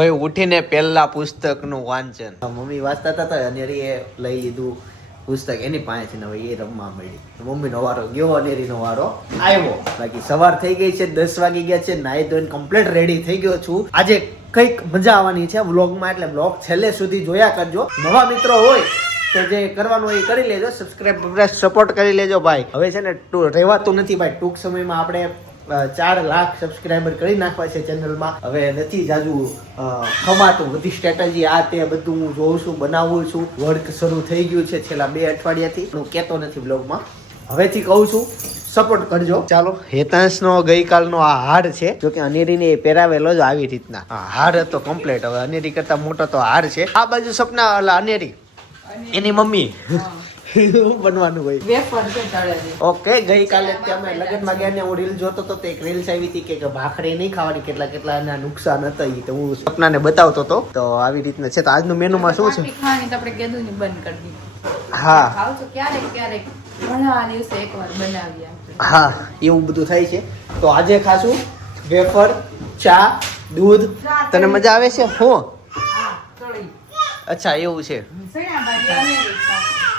ભાઈ ઉઠીને પહેલા પુસ્તકનું વાંચન. મમ્મી વાંચતા હતા તો એ લઈ લીધું પુસ્તક. એની પાસેથી હવે એ રમવા મળી મમ્મીનો વારો ગયો, અનેરીનો વારો આવ્યો. બાકી સવાર થઈ ગઈ છે, દસ વાગી ગયા છે નાઈ ધોઈને કમ્પ્લીટ રેડી થઈ ગયો છું. આજે કંઈક મજા આવવાની છે વ્લોગમાં, એટલે વ્લોગ છેલ્લે સુધી જોયા કરજો. નવા મિત્રો હોય તો જે કરવાનું એ કરી લેજો. સબસ્ક્રાઈબ સપોર્ટ કરી લેજો ભાઈ. હવે છે ને રહેવાતું નથી ભાઈ. ટૂંક સમયમાં આપણે ચાર લાખ સબસ્ક્રાઈબર કરી નાખવા છે ચેનલમાં હવે નથી જાજુ ખમાતું. બધી સ્ટ્રેટેજી આ તે બધું હું જોઉં છું બનાવું છું. વર્ક શરૂ થઈ ગયું છે છેલ્લા બે અઠવાડિયાથી. હું કહેતો નથી બ્લોગમાં હવેથી કહું છું સપોર્ટ કરજો. ચાલો હેતાંશનો ગઈકાલનો આ હાર છે. જો કે અનેરીને એ પહેરાવેલો જ આવી રીતના. હાર હતો કમ્પ્લીટ હવે અનેરી કરતા મોટો તો હાર છે. આ બાજુ સપના અનેરી. એની મમ્મી. શું બનવાનું હોય. વેફર છે તળેલી ઓકે ગઈકાલે અમે લગ્નમાં ગયા ને હું રીલ જોતો તો તે એક રીલ્સ આવી હતી કે ભાખરી નહીં ખાવાની કેટલા કેટલા એના નુકસાન હતા એ તો હું સપનાને બતાવતો હતો. તો આવી રીતના છે. તો આજનું મેનુમાં શું છે? ખાવાની તો આપણે કીધું ને બંધ કરી દીધું. હા. ખાવ છો ક્યારેક ક્યારેક. ઘણા દિવસે એકવાર બનાવી હા એવું બધું થાય છે. તો આજે ખાશું વેફર ચા દૂધ. તને મજા આવે છે? હા. અચ્છા એવું છે.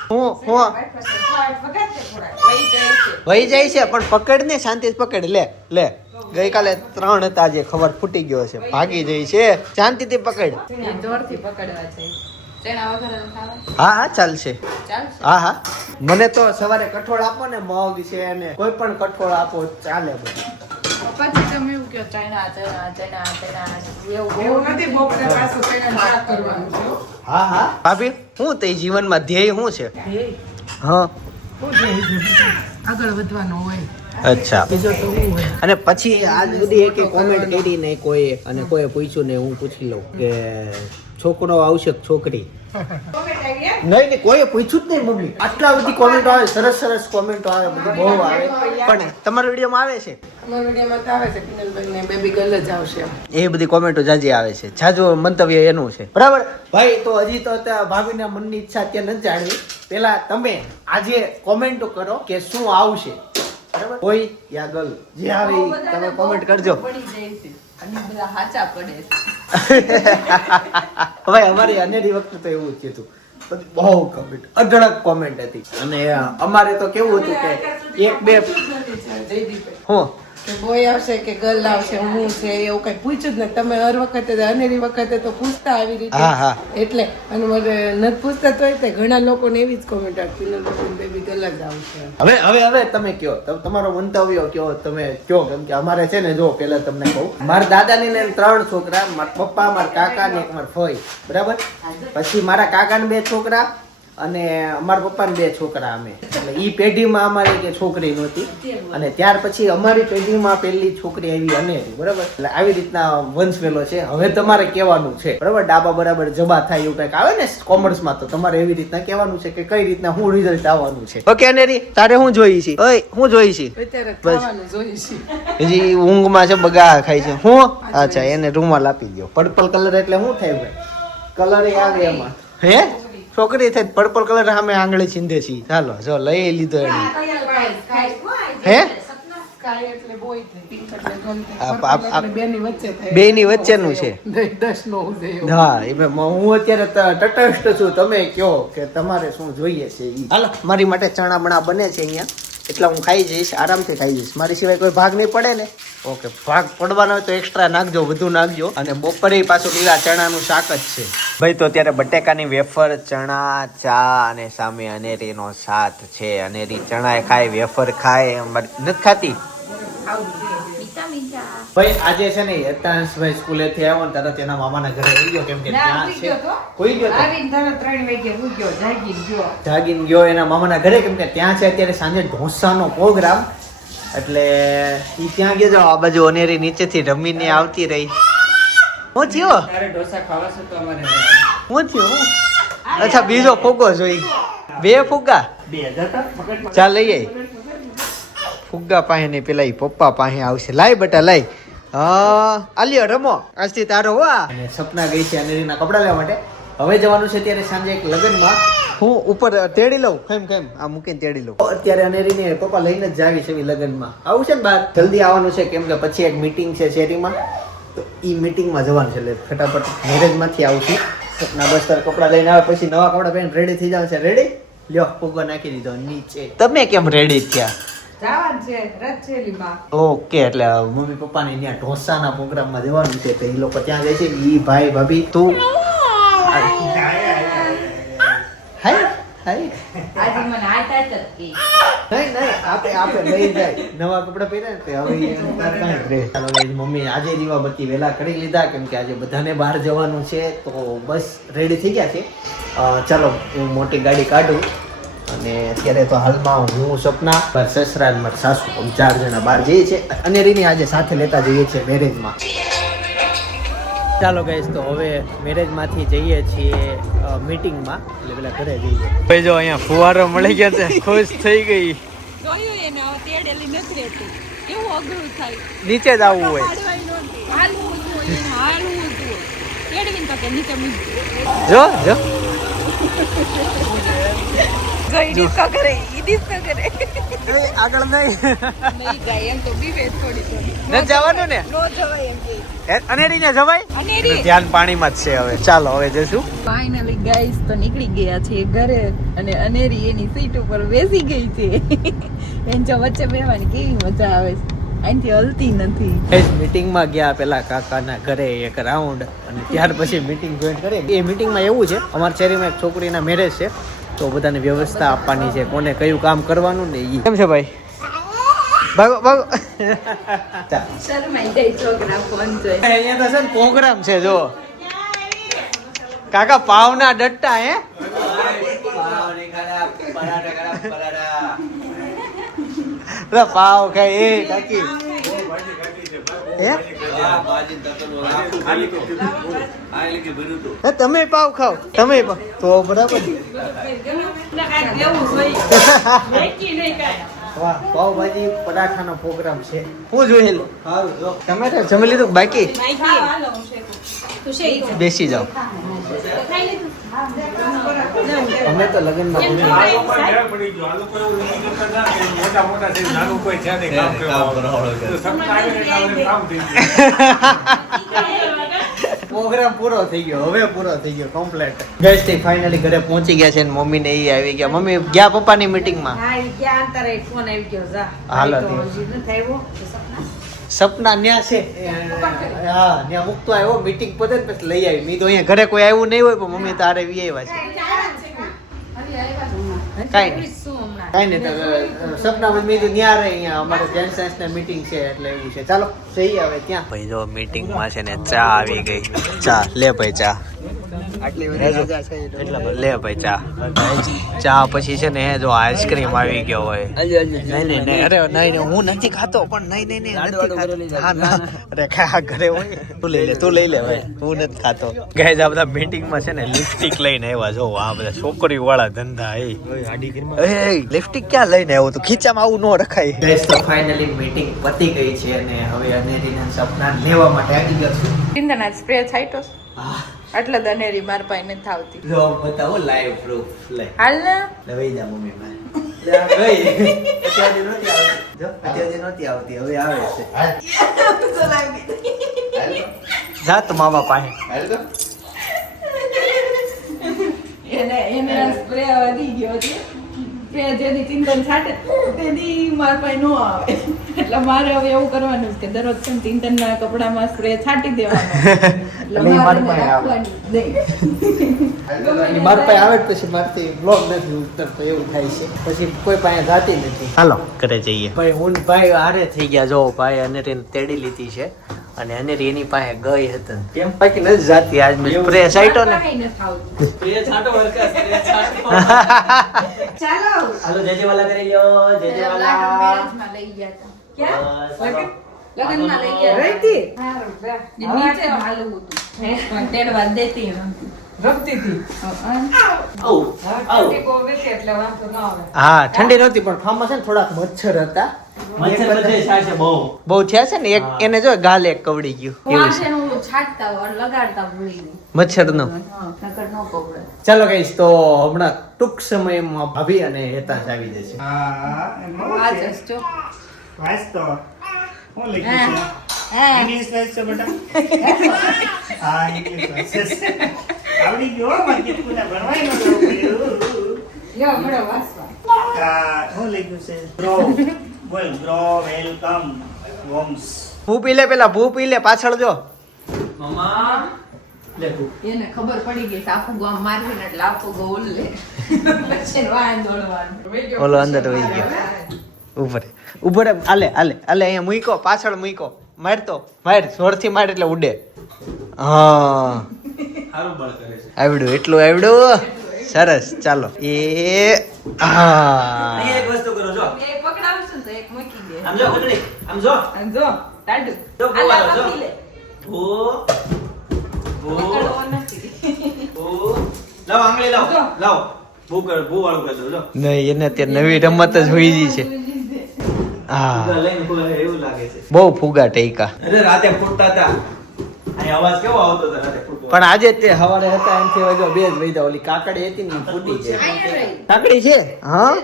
હું હું વહી જાય છે. પણ પકડ ને શાંતિ પકડ. લે લે. ગઈકાલે ત્રણ હતા જે ખબર ફૂટી ગયો છે ભાગી જાય છે. પકડ. ચણા વગર ખાવા? હા હા ચાલશે. ચાલશે? હા હા. મને તો સવારે કઠોળ આપો ને મોગ છે અને કોઈ પણ કઠોળ આપો ચાલે બધું. પછી તમે એવું કહો ચણા ચણા ચણા ચણા. એવું એવું નથી બપોરે પાછું કઈને શાક કરવાનું છે હા. હા ભાભી શું તે જીવનમાં ધ્યેય શું છે. હા. શું ધ્યેય છે? આગળ વધવાનું હોય. અચ્છા. અને પછી આજ સુધી એક કોમેન્ટ કરી નહીં કોઈ અને કોઈએ પૂછ્યું ને હું પૂછી લઉં કે છોકરો આવશે છોકરી. નહીં નહીં કોઈ પૂછ્યું જ નહીં મમ્મી. આટલા બધી કોમેન્ટો આવે સરસ સરસ કોમેન્ટો આવે બધું બહુ આવે. પણ તમારા વિડીયોમાં આવે છે? એ બધી કોમેન્ટો જાજી આવે છે. જાજુ મંતવ્ય એનું છે. બરાબર? ભાઈ તો હજી તો ભાભીના મનની ઈચ્છા અત્યારે નથી જાણવી. પેલા તમે આજે કોમેન્ટો કરો કે શું આવશે. બરાબર? કોઈ યા ગર્લ. જે આવે તમે કોમેન્ટ કરજો. પડી અને બધા હાચા પડે છે. અમારી અનેરી વખતે તો એવું જ હતું. બહુ કમેન્ટ અઢળક કોમેન્ટ હતી. અને અમારે તો કેવું હતું કે એક બે હું? કે બોય આવશે કે ગર્લ આવશે હું છે એવું કઈ પૂછ્યું જ ને તમે હર વખતે અનેરી વખતે તો પૂછતા આવી રીતે. હા, હા. એટલે અને મને નથી પૂછતા તો તે ઘણા લોકોને એવી જ કોમેન્ટ આવે કિનલબેન બેબી ગર્લ જ આવશે હવે હવે હવે તમે કયો તમારો મંતવ્ય કયો તમે કયો કેમ કે અમારે છે ને જો પેલા તમને કહું. મારા દાદાની ને ત્રણ છોકરા મારા પપ્પા મારા કાકા ને એક મારા ફઈ બરાબર? પછી મારા કાકા ને બે છોકરા અને અમારા પપ્પાને બે છોકરા અમે. એટલે એ પેઢીમાં અમારે કે છોકરી નહોતી. અને ત્યાર પછી અમારી પેઢીમાં પહેલી છોકરી આવી અનેરી બરાબર? એટલે આવી રીતના વંશ વેલો છે. હવે તમારે કહેવાનું છે. બરાબર? ડાબા બરાબર જબા થાય એવું કંઈક આવે ને કોમર્સમાં તો તમારે એવી રીતના કહેવાનું છે કે કઈ રીતના હું રિઝલ્ટ આવવાનું છે. ઓકે અનેરી તારે હું જોઈ છી? ઓય હું જોઈ છી? અત્યારે બસ. ખાવાનું જોઈએ છે. હજી ઊંઘમાં છે બગા ખાય છે. હું? અચ્છા એને રૂમાલ આપી દો પર્પલ કલર એટલે શું થાય ભાઈ? કલર આવે એમાં. હે? છોકરી થઈ પર્પલ કલર સામે આંગળી ચીંધે છે ચાલો, જો લઈ લીધો એને. હે? બે બેની વચ્ચે નું છે. નો. હા એ હું અત્યારે તટસ્થ છું. તમે કયો કે તમારે શું જોઈએ છે હાલો, મારી માટે ચણા બણા બને છે અહીંયા. એટલા હું ખાઈ જઈશ, આરામથી ખાઈ જઈશ. મારી સિવાય કોઈ ભાગ નહીં પડે ને. ઓકે, ભાગ પડવાનો હોય તો એક્સ્ટ્રા નાખજો, વધુ નાખજો. અને બપોરે પાછું લીલા ચણાનું શાક જ છે. ભાઈ તો અત્યારે બટેકાની વેફર ચણા ચા અને સામે અનેરીનો સાથ છે. અનેરી ચણા ખાય વેફર ખાય નથી ખાતી? ભાઈ આજે છે ને યતાંશભાઈ સ્કૂલેથી આવ્યો ને તરત એના મામાના ઘરે રહી ગયો કેમ કે ત્યાં છે. કોઈ ગયો તો? આવીને તરત ત્રણ વાગે ઉગ્યો જાગીને ગયો. જાગીને ગયો એના મામાના ઘરે કેમ કે ત્યાં છે અત્યારે સાંજે ઢોસાનો પ્રોગ્રામ. એટલે ઈ ત્યાં ગયો. આ બાજુ અનેરી નીચેથી રમીને આવતી રહી. હું થયો? તારે ઢોસા ખાવા છે તો અમારે હું. થયું અચ્છા બીજો ફુગ્ગો જોઈ. બે ફુગ્ગા? ચાલ લઈ આઈ ફુગ્ગા પાસે ને પેલા પપ્પા પાસે આવશે. લાય બટા લાય. હા આલ્યો રમો. આજથી તારો હો અને સપના ગઈ છે અનેરીના કપડા લેવા માટે. હવે જવાનું છે ત્યારે સાંજે એક લગ્નમાં. હું ઉપર તેડી લઉં. કેમ કેમ? આ મૂકીને તેડી લઉં. અત્યારે અનેરીને પપ્પા લઈને જ જાવી છે લગ્નમાં. આવું છે ને બાર? જલ્દી આવવાનું છે. કેમ કે પછી એક મીટિંગ છે શેરીમાં. તો એ મિટિંગમાં જવાનું છે. એટલે ફટાફટ મેરેજમાંથી આવશું સપના બસ તાર કપડાં લઈને આવે પછી નવા કપડાં પહેરીને રેડી થઈ જાવ છે. રેડી લ્યો ફુગ્ગો નાખી દીધો નીચે. તમે કેમ રેડી થયા? જવાનું છે રચેલીમાં ઓકે એટલે મમ્મી પપ્પાને ત્યાં ઢોસાના પ્રોગ્રામમાં જવાનું છે તો એ લોકો ત્યાં જાય છે ઈ ભાઈ ભાભી તું. આજે મને આ તાત જ કે નહીં નહીં આપે આપે લઈ જાય. નવા કપડાં પહેર્યા ને તે હવે કાંઈ રહે. ચાલો guys, મમ્મી આજે દીવાબત્તી વહેલા કરી લીધા કેમ કે આજે બધાને બહાર જવાનું છે. તો બસ રેડી થઈ ગયા છે. ચાલો હું મોટી ગાડી કાઢું અને અત્યારે તો હાલમાં હું સપના પર સસરા મારા સાસુ ચાર જણા બહાર જઈએ છીએ. અને રીની આજે સાથે લેતા જઈએ છીએ મેરેજમાં ચાલો ગઈશ તો હવે મેરેજમાંથી જઈએ છીએ મીટિંગમાં એટલે પેલા ઘરે જઈએ. ભાઈ જો અહીંયા ફુવારો મળી ગયા છે ખુશ થઈ ગઈ. જોયું એને તેડેલી નથી રહેતી. કેવું અઘરું થાય. નીચે જ આવવું હોય. હાલવું હતું હાલવું હતું તેડવીને તો કે નીચે મૂકી જો જો. જો ઈ ડિસ્કો કરે ઈ ડિસ્કો કરે આગળ નહીં. નહીં જાય એમ તો બીવે થોડી થોડી. ન જવાનું ને? નો જવાય એમ કે. અનેરી ને જવાય? અનેરી. ધ્યાન પાણીમાં જ છે હવે. ચાલો હવે જશું ફાઇનલી ગાઈસ તો નીકળી ગયા છે ઘરે અને અનેરી એની સીટ ઉપર બેસી ગઈ છે. બેન્ચો વચ્ચે બેવાની કેવી મજા આવે છે. અહીંથી હલતી નથી. મીટિંગમાં ગયા પેલા કાકાના ઘરે એક રાઉન્ડ અને ત્યાર પછી મીટિંગ જોઈન કરી એ મીટિંગમાં એવું છે અમારા શેરીમાં એક છોકરીના મેરેજ છે. તો બધાને વ્યવસ્થા આપવાની છે. કોને કયું કામ કરવાનું ને એ કેમ છે ભાઈ? ભાગો ભાગો. અહીંયા તો છે ને પ્રોગ્રામ છે જો કાકા પાવના ડટ્ટા હે? પાવ ખાય એ કાકી હે? હે, તમે પાવ ખાવ તમે પાવ. તો બરાબર. વાહ પાવભાજી પરાઠાનો પ્રોગ્રામ છે. હું જોયેલું તમે જમી લીધું? બાકી? બેસી જાઓ. અમે તો લગ્નમાં ભૂલી મોટા મોટા છે નાનું કોઈ છે કામ કરવાનું. તો સપના આવે એટલે આપણે કામ થઈ ગયું. પ્રોગ્રામ પૂરો થઈ ગયો હવે પૂરો થઈ ગયો કમ્પ્લીટ ગઈસ તે ફાઇનલી ઘરે પહોંચી ગયા છે ને મમ્મી ને એ આવી ગયા. મમ્મી ગયા પપ્પાની મીટિંગમાં? હા ઈ ક્યાં અંતરે ફોન આવી ગયો જા. હાલો. નથી આવ્યો સપના ન્યા છે. હા ન્યા મૂકતો આવ્યો મીટિંગ પતે ને પછી લઈ આવી. મેં તો અહીંયા ઘરે કોઈ આવ્યું નહીં હોય પણ મમ્મી તારે વી આવ્યા છે કાંઈ. નહીં. કાંઈ નહીં સપના મેં તો ન્યા રહે અહીંયા. અમારે જેન્ટ સાયન્સ ના મીટિંગ છે એટલે એવું છે. ચાલો જઈએ આવે ત્યાં ભાઈ જો મીટિંગમાં છે ને ચા આવી ગઈ. ચા લે ભાઈ ચા. લે ભાઈ ચા. ચા પછી છે ને જો આઈસ્ક્રીમ આવી ગયો હોય. નહીં નહીં નહીં. અરે નહીં નહીં હું નથી ખાતો પણ નહીં નહીં નહીં હા ના. અરે ખા ઘરે હોય. તું લઈ લે તું લઈ લે ભાઈ. હું નથી ખાતો. ગાઈઝ આ બધા મીટિંગમાં છે ને લિપસ્ટિક લઈને આવ્યા. જો આ બધા છોકરી વાળા ધંધા એ. લિપસ્ટિક ક્યાં લઈને આવ્યો તો? ખીચામાં આવું ન રખાય. ગાઈઝ તો ફાઇનલી મીટિંગ પતી ગઈ છે અને હવે અનેરીના સપના લેવા માટે આવી ગયો છું ઇન્દના સ્પ્રે છાઈટો હા. એટલે દનેરી માર પાસે નથી આવતી. જો બતાવો લાઈવ પ્રૂફ લે. હાલ ને. લઈ જા મમ્મી પાસે લે આ ગઈ અત્યારે નહોતી આવતી. જો અત્યારે નહોતી આવતી. હવે આવે છે. જા તો મામા પાસે. એને એને સ્પ્રે વધી ગયો છે. સ્પ્રે જેની ચિંતન છાટે તેની માર પાસે નો આવે. એટલે મારે હવે એવું કરવાનું છે કે દરરોજ ચિંતનના કપડામાં સ્પ્રે છાંટી દેવાનો. એટલે એટલે એ મારી પાસે આવે. પાસે પછી મારથી બ્લોક નથી ઉતરતો એવું થાય છે. પછી કોઈ પાસે જાતી નથી. હાલો ઘરે જઈએ. ભાઈ હું ભાઈ હારે થઈ ગયા જો ભાઈ અને તેને તેડી લીધી છે અને અને એની પાસે ગઈ હતી. કેમ? નથી જાતી આજ મેં સ્પ્રે ને. ચાલો. હાલો જય જય વાલા કરી લ્યો જય જય વાલા મેરેજમાં લઈ ગયા હતા. ક્યાં? લગ્નમાં લઈ ગયા. હતા. રહીતી નીચે હાલવું હતું. તેડવા દેતી હં. ઠંડી નહોતી પણ ફાર્મમાં છે ને થોડાક મચ્છર હતા. બહુ. થયા છે ને એક એને જો ગાલ એક કવડી ગયું. મચ્છર નો. ચાલો કઈશ તો હમણાં ટૂંક સમયમાં ભાભી અને હેતાશ આવી જશે. આ વાંચતો. શું લખ્યું છે? હા. ઇંગ્લિશ વાંચશો બેટા. હા ઇંગ્લિશ વાંચશે આવડી ગયો હો, બાકી પૂરા ભણવાય ન. લ્યો, ભણો, વાંચવા. આ શું લખ્યું છે? ગ્રો બોલ ગ્રો વેલકમ વોમ્સ ભૂ પી લે પેલા ભૂ પી લે પાછળ જો. એને ખબર પડી ગઈ કે આખું ગામ મારવી ને એટલે આખું ગોલ લે. પછી વાન ઓલો અંદર વહી ગયો. ઉપર ઉપર આલે આલે આલે અહીંયા મૂકો પાછળ મૂકો. મારતો માર જોરથી માર એટલે ઉડે. હા. સારું બળ કરે છે. આવડ્યું એટલું આવડ્યું સરસ ચાલો. એ હા. એક વસ્તુ કરો જો. એક પકડાવશું તો એક મૂકી દે. આમ જો કટડી આમ જો. આમ જો ટાડુ જો, બોલો, જો. ઓ ઓ ઓ લાવો આંગળી લાવ. લાવ. ભૂ કર ભૂ વાળું કરજો જો. નહીં એને અત્યારે નવી રમત જ હોઈ ગઈ છે. એવું લાગે છે. બહુ ફુગા ટેકા. અરે રાતે ફૂટતા હતા. અવાજ કેવો આવતો હતો રાતે પણ આજે તે હવારે હતા એમ થી વાગ્યો બે જ વૈદા ઓલી કાકડી હતી ને ફૂટી છે. કાકડી. છે? હા?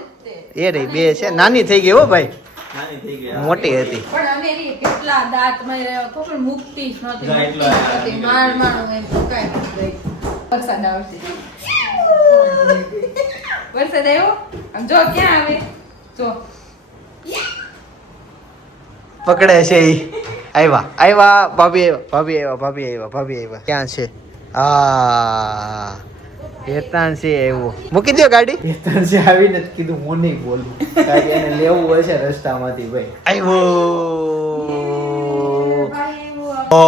એ રહી બે છે. નાની થઈ ગઈ હો ભાઈ. નાની થઈ ગઈ મોટી હતી. પણ અમે કેટલા દાંત માર્યા ખબર મુક્તિ જ મુક્તિ જ નહોતી. માણ માણું એમ સુકાઈ વરસાદ આવશે. વરસાદ આવ્યો? આમ જો ક્યાં આવે? જો. પકડે છે એ આવ્યા આવ્યા ભાભી આવ્યા ભાભી આવ્યા ભાભી આવ્યા ભાભી આવ્યા ક્યાં છે? આ હેતાન છે એવો. મૂકી દો ગાડી. હેતાન છે આવીને કીધું હું નહીં બોલું. કારણ કે એને લેવું હશે રસ્તામાંથી ભાઈ. આવ્યો ઓ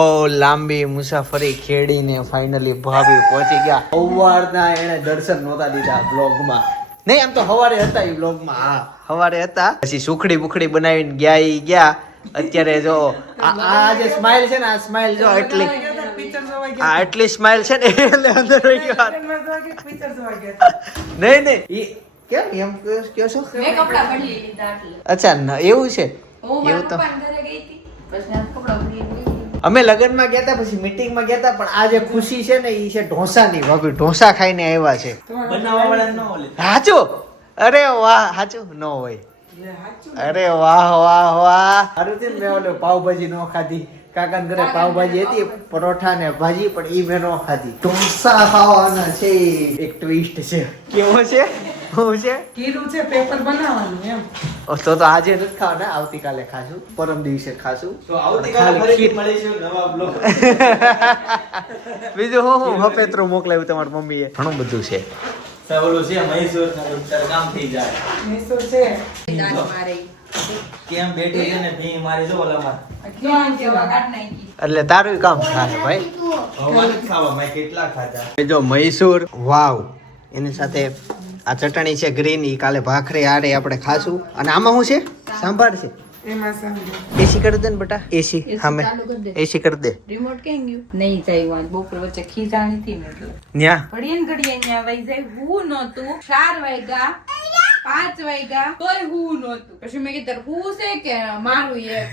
લાંબી મુસાફરી ખેડીને ફાઇનલી ભાભી પહોંચી ગયા. સવારના એને દર્શન નહોતા દીધા બ્લોગમાં નહીં આમ તો હવારે હતા એ બ્લોગમાં હા હવારે હતા. પછી સુખડી બુખડી બનાવીને ગયા ઈ ગયા. અત્યારે જો આ આ જે સ્માઈલ છે ને આ સ્માઈલ જો એટલી આ એટલી સ્માઈલ છે ને એટલે અંદર રહી ગયો પિક્ચર જોવા ગયા નહીં નહીં ઈ કેમ? એમ કયો છો? મેં કપડા બદલી લીધા એટલે અચ્છા એવું છે? એવું તો. અમે લગ્નમાં ગયા હતા પછી મીટિંગમાં ગયા હતા પણ આ જે ખુશી છે ને એ છે ઢોસાની ભાભી ઢોસા ખાઈને આવ્યા છે. હાચું? અરે વાહ હાચું? ન હોય. અરે વાહ વાહ વાહ. સારું છે મેં ઓલો પાવભાજી નો ખાધી. કાકા ઘરે પાવભાજી હતી પરોઠા ને ભાજી પણ ઈ મેં નો ખાધી. ઢોસા ખાવાના છે. એક ટ્વિસ્ટ છે. કેવો છે? શું છે? કીધું છે પેપર બનાવવાનું એમ. તો તો આજે નથી ખાવાના આવતીકાલે ખાશું. પરમ દિવસે ખાશું. તો આવતીકાલે ફરી મળીશું નવા બ્લોગ બીજું હું હું હપેતરું મોકલાવ્યું તમારી મમ્મીએ. ઘણું બધું છે. ઓલું છે મહીસૂર કામ થઈ જાય. મૈસૂર છે. દાંત મારે. કેમ બેઠી છે ને ભી મારી જો નાખી. એટલે તારું કામ થાય ભાઈ. કેટલા જો મૈસૂર વાવ એની સાથે આ ચટણી છે ગ્રીન ઈ કાલે ભાખરી આડે આપણે ખાશું. અને આમાં શું છે? સાંભાર. છે. એમાં સમજો એસી કરી દે ને બેટા. એસી દે. એસી કરી દે. રિમોટ કેમ ગયું? નહીં જાય વાત બપોર વચ્ચે ખીજાણી હતી ને એટલે. ન્યા? ઘડીએ ને ઘડીએ ન્યા વઈ જાય. હું નહોતું. ચાર વાગ્યા પાંચ વાગ્યા તોય હું નહોતું. પછી મેં કીધું હું છે કે મારું એ?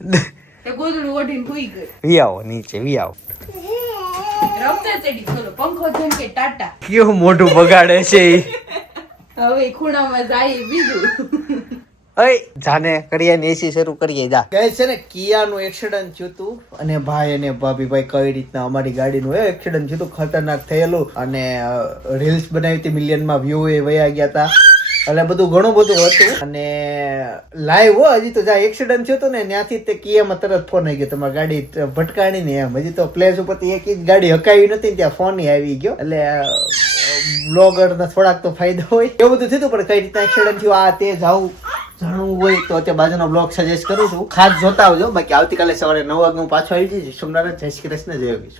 તે ગોદડું ઓઢીને ભૂઈ ગઈ વી આવો નીચે વી આવો. રમતા ચડી ખોલો પંખો જેમ કે ટાટા. કેવું મોઢું બગાડે છે ઈ. હવે ખૂણામાં જાય બીજું. અય, જાને ને એસી શરૂ કરીએ, જા. કહે છે ને, કિયાનું એક્સિડન્ટ થયું હતું અને ભાઈ અને ભાભી ભાઈ કઈ રીતના અમારી ગાડીનું એક્સિડન્ટ થયું હતું ખતરનાક થયેલું અને રીલ્સ બનાવી હતી, મિલિયનમાં વ્યૂ એ વયા ગયા હતા એટલે બધું ઘણું બધું હતું. અને લાઈવ હો, હજી તો જ્યાં એક્સિડન્ટ થયું હતું ને, ત્યાંથી તે કિયામાં તરત ફોન આવી ગયો. તમારી ગાડી ભટકાણી ને એમ. હજી તો પ્લેસ ઉપરથી એક જ ગાડી હકાવી નથી ત્યાં ફોન આવી ગયો. એટલે બ્લોગર ના થોડાક તો ફાયદો હોય. એવું બધું થયું પણ કઈ રીતના એક્સિડન્ટ થયું, આ તે જાવું જાણવું હોય તો તે બાજુનો બ્લોગ સજેસ્ટ કરું છું. ખાસ જોતા આવજો. બાકી આવતીકાલે સવારે નવ વાગે હું પાછો આવી જઈશ. સોમનાથ જય શ્રી કૃષ્ણ, જય